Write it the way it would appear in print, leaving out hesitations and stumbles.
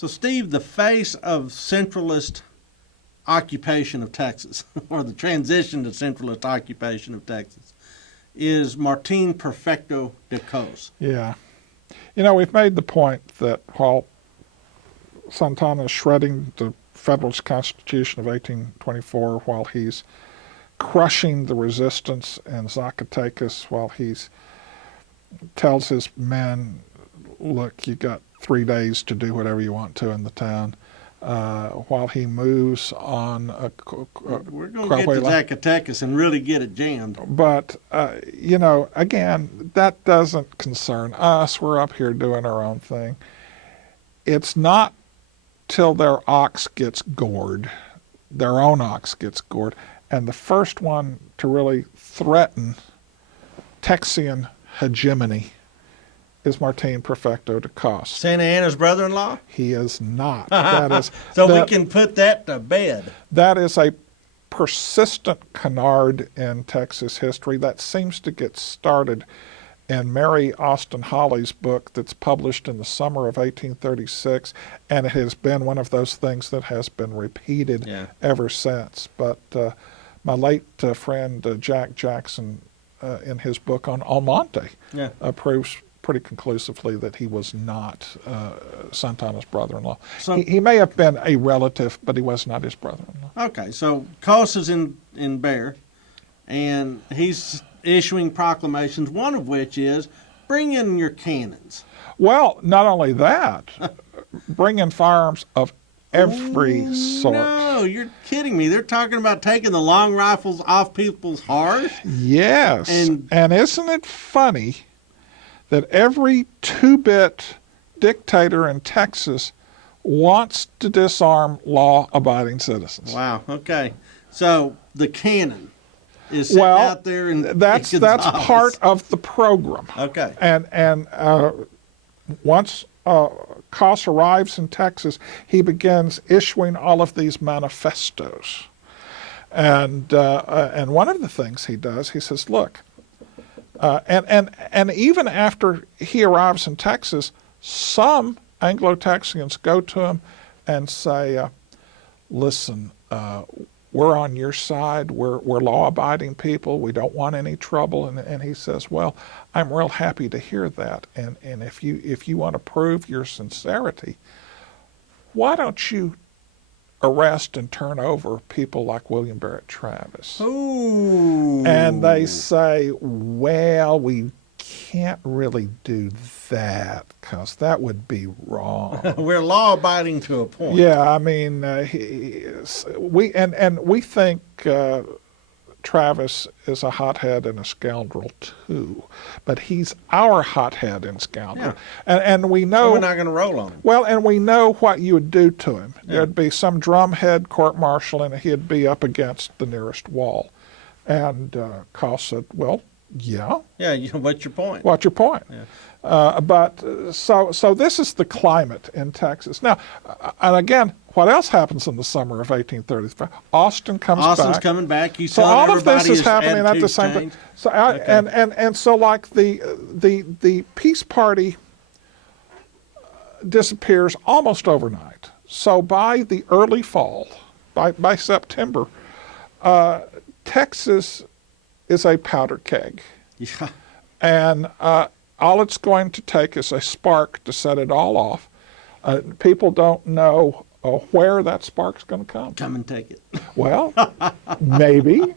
So, Steve, the face of centralist occupation of Texas, or the transition to centralist occupation of Texas, is Martin Perfecto de Cos. Yeah. You know, we've made the point that while Santana is shredding the Federalist Constitution of 1824, while he's crushing the resistance in Zacatecas, while he's tells his men, look, you got 3 days to do whatever you want to in the town, while he moves on we're going to get to Zacatecas and really get it jammed. But, you know, again, that doesn't concern us. We're up here doing our own thing. It's not till their ox gets gored, their own ox gets gored, and the first one to really threaten Texian hegemony is Martin Perfecto de Cos. Santa Anna's brother-in-law? He is not. That is so we can put that to bed. That is a persistent canard in Texas history that seems to get started in Mary Austin Holly's book that's published in the summer of 1836, and it has been one of those things that has been repeated ever since. But my late friend Jack Jackson, in his book on Almonte, proves pretty conclusively that he was not Santana's brother-in-law. So, he may have been a relative, but he was not his brother-in-law. Okay, so Cos is in Bear, and he's issuing proclamations, one of which is, bring in your cannons. Well, not only that, bring in firearms of every sort. No, you're kidding me. They're talking about taking the long rifles off people's hearts? Yes, and isn't it funny that every two-bit dictator in Texas wants to disarm law-abiding citizens? Wow, okay. So the cannon is sitting out there in that's part of the program. Okay. And once Cos arrives in Texas, he begins issuing all of these manifestos. And one of the things he does, he says, look, and even after he arrives in Texas, some Anglo-Texians go to him and say, listen, we're on your side. We're law-abiding people. We don't want any trouble. And he says, well, I'm real happy to hear that. And if you want to prove your sincerity, why don't you arrest and turn over people like William Barrett Travis? Ooh. And they say, well, we can't really do that because that would be wrong. We're law-abiding to a point. Yeah, I mean, we think Travis is a hothead and a scoundrel too, but he's our hothead and scoundrel, and we know so we're not going to roll on him. Well, and we know what you would do to him. There'd be some drumhead court-martial, and he'd be up against the nearest wall. And Cos said, well, yeah. Yeah, what's your point? What's your point? Yeah. But so this is the climate in Texas. Now, and again, what else happens in the summer of 1835? Austin's coming back. He's so all of this is happening at the same time. So and so like the peace party disappears almost overnight. So by the early fall, by September, Texas is a powder keg. Yeah. And all it's going to take is a spark to set it all off. People don't know where that spark's going to come. Come and take it. Well, maybe.